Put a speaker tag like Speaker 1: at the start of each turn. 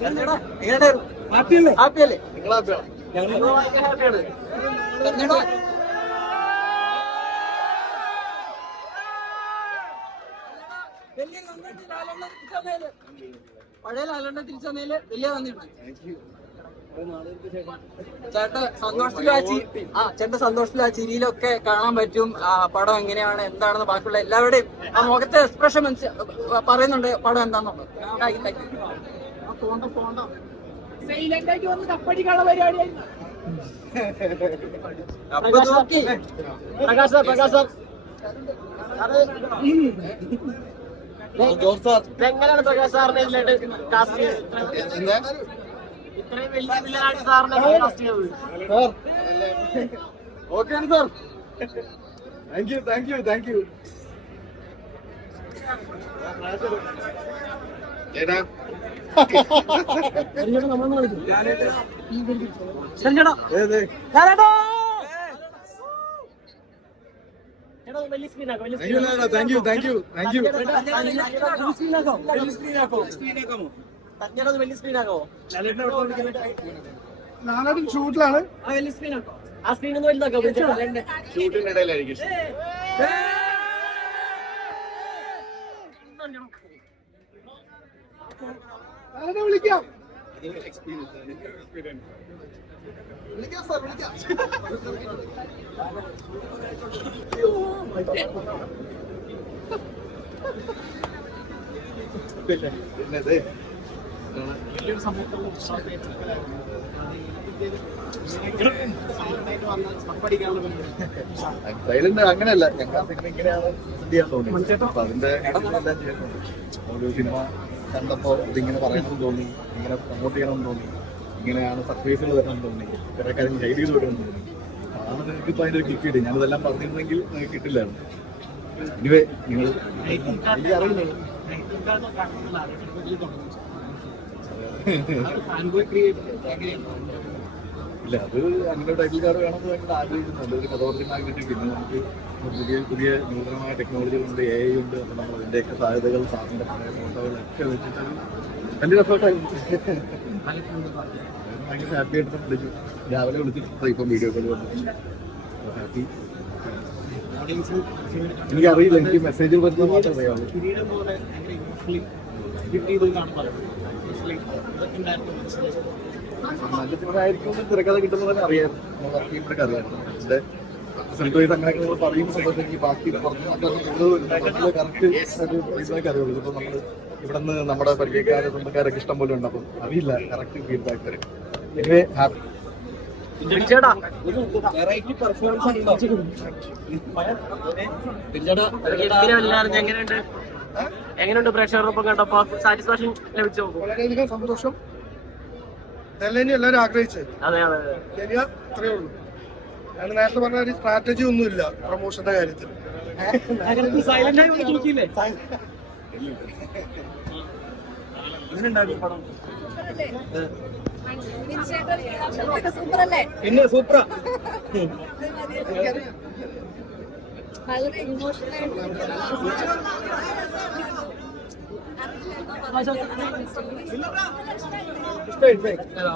Speaker 1: ഹാപ്പിയല്ലേ?
Speaker 2: ഹാപ്പിയാണ്?
Speaker 1: ഞങ്ങൾ ഹാപ്പിയാണ്. കന്നഡ വലിയ ലാലെണ്ണ തിരിച്ചതേൽ പഴയ ലാലെണ്ണ തിരിച്ചതേൽ വലിയ നന്ദിയുണ്ട് ചേട്ടൻ സന്തോഷത്തിലും ആ ചിരി ആ ചേട്ടൻ സന്തോഷത്തിലും ആ ചിരിയിലൊക്കെ കാണാൻ പറ്റും. ആ പടം എങ്ങനെയാണ് എന്താണെന്ന് ബാക്കിയുള്ള എല്ലാവരുടെയും ആ മുഖത്തെ എക്സ്പ്രഷൻ മനസ്സി പറയുന്നുണ്ട് പടം എന്താണെന്നുള്ളത് പോണ്ട പോണ്ട സൈലന്റായിട്ട് വന്ന് കപ്പടിക്കാനുള്ള പരിപാടിയായിരുന്നു അപ്പൊ നോക്കി.
Speaker 2: Prakash sir Prakash sir.
Speaker 1: എങ്ങനെയാണ് പ്രകാശ് സാറിനെ ഇതിലായിട്ട് കാസ്റ്റ്
Speaker 2: എന്താ?
Speaker 1: ഇത്രയും വലിയ വില്ലനായിട്ട് സാറിനെ കാസ്റ്റ് ചെയ്തത്.
Speaker 2: Sir. Okay sir. Thank you thank you thank you ചേട്ടാ thank you thank you thank you
Speaker 1: വലിയ സ്ക്രീനാക്കോ
Speaker 3: നാലാടും ഷൂട്ടിലാണ്
Speaker 1: വലിയ സ്ക്രീനാക്കോ ആ സ്ക്രീൻ ഒന്ന് വലുതാക്കോ
Speaker 2: ഷൂട്ടിനിടയിലായിരിക്കും
Speaker 3: നാലാടെ വിളിക്കാം.
Speaker 2: വിളിക്കാം സാർ വിളിക്കാം. പിന്നെ സൈലന്റ് അങ്ങനെയല്ല. ഞങ്ങൾ ആ സിനിമ ഇങ്ങനെയാണ് present ചെയ്യാൻ തോന്നി അപ്പൊ അതിന്റെ എല്ലാം ചെയ്യുന്നുണ്ട് ഒരു സിനിമ കണ്ടപ്പോ ഇതിങ്ങനെ പറയണമെന്ന് തോന്നി ഇങ്ങനെ പ്രൊമോട്ട് ചെയ്യണമെന്ന് തോന്നി ഇങ്ങനെയാണ് സർപ്രൈസുകൾ വരണം തോന്നി കുറെ കാര്യം ഗൈഡ് ചെയ്ത് വരണമെന്ന് തോന്നി. അതാണ് നിങ്ങൾക്ക് ഇപ്പൊ അതിന്റെ ഒരു കിക്ക് കിട്ടി. ഞാനിതെല്ലാം പറഞ്ഞിരുന്നെങ്കിൽ കിട്ടില്ലായിരുന്നു. ഇനിവേ നിങ്ങൾ അറിയുന്നുള്ളൂ. ഇല്ല അത് അങ്ങനെ ടൈറ്റിൽ കാർഡ് വേണമെന്ന് ഭയങ്കര ആഗ്രഹിച്ചു പിന്നെ നമുക്ക് പുതിയ പുതിയ നൂതനമായ ടെക്നോളജികളുണ്ട് എ ഐ ഉണ്ട് നമ്മൾ അതിന്റെയൊക്കെ സാധ്യതകൾ സാറിന്റെ പഴയ ഫോട്ടോകളൊക്കെ വെച്ചിട്ട് വലിയ എഫേർട്ടായിരുന്നു ഭയങ്കര ഹാപ്പി ആയിട്ട് വിളിച്ചു. രാവിലെ വിളിച്ചിട്ട് ഇപ്പം വീഡിയോ കോൾ വന്നു. ഹാപ്പി എനിക്കറിയില്ല എനിക്ക് മെസ്സേജ് വരുന്നത് മാത്രമേ അറിയാവൂ നല്ല സിനിമ ആയിരിക്കും എന്ന് തിരക്കഥ കിട്ടുന്നതൊക്കെ അറിയാം. നമ്മൾ വർക്ക് ചെയ്യുമ്പോഴൊക്കെ അറിയാം. പക്ഷേ റിസൾട്ട് വൈസ് അങ്ങനെയൊക്കെ നമ്മൾ പറയുന്ന സമയത്ത് എനിക്ക് ബാക്കി പുറത്ത് കറക്റ്റ് ഒരു ഫീഡ്ബാക്ക് അറിയുള്ളൂ. ഇപ്പൊ നമ്മൾ ഇവിടെ നിന്ന് നമ്മുടെ പരിചയക്കാരെ സ്വന്തക്കാരൊക്കെ ഇഷ്ടം പോലെ ഉണ്ട്. അപ്പം അറിയില്ല. കറക്റ്റ് ഫീഡ്ബാക്ക് തരും എനിവേ ഹാപ്പി
Speaker 1: ചേട്ടാ വെറൈറ്റി പെർഫോമൻസ് എങ്ങനെയുണ്ട് എങ്ങനെയുണ്ട് പ്രേക്ഷകർക്കൊപ്പം കണ്ടപ്പോ? സാറ്റിസ്ഫാക്ഷൻ ലഭിച്ചു?
Speaker 3: വളരെയധികം സന്തോഷം. എല്ലാവരും ആഗ്രഹിച്ചത്
Speaker 1: അതെ അതെ
Speaker 3: ശരിയാ ഇത്രയേ ഉള്ളൂ. ഞാൻ നേരത്തെ പറഞ്ഞ ഒരു സ്ട്രാറ്റജി ഒന്നും ഇല്ല പ്രൊമോഷന്റെ കാര്യത്തിൽ
Speaker 1: സൈലന്റ് ആയി നോക്കിയില്ലേ
Speaker 4: സൂപ്പർ വളരെ
Speaker 1: പിന്നെ സൂപ്പറാ
Speaker 4: വളരെ ഇമോഷണൽ ആയിട്ട്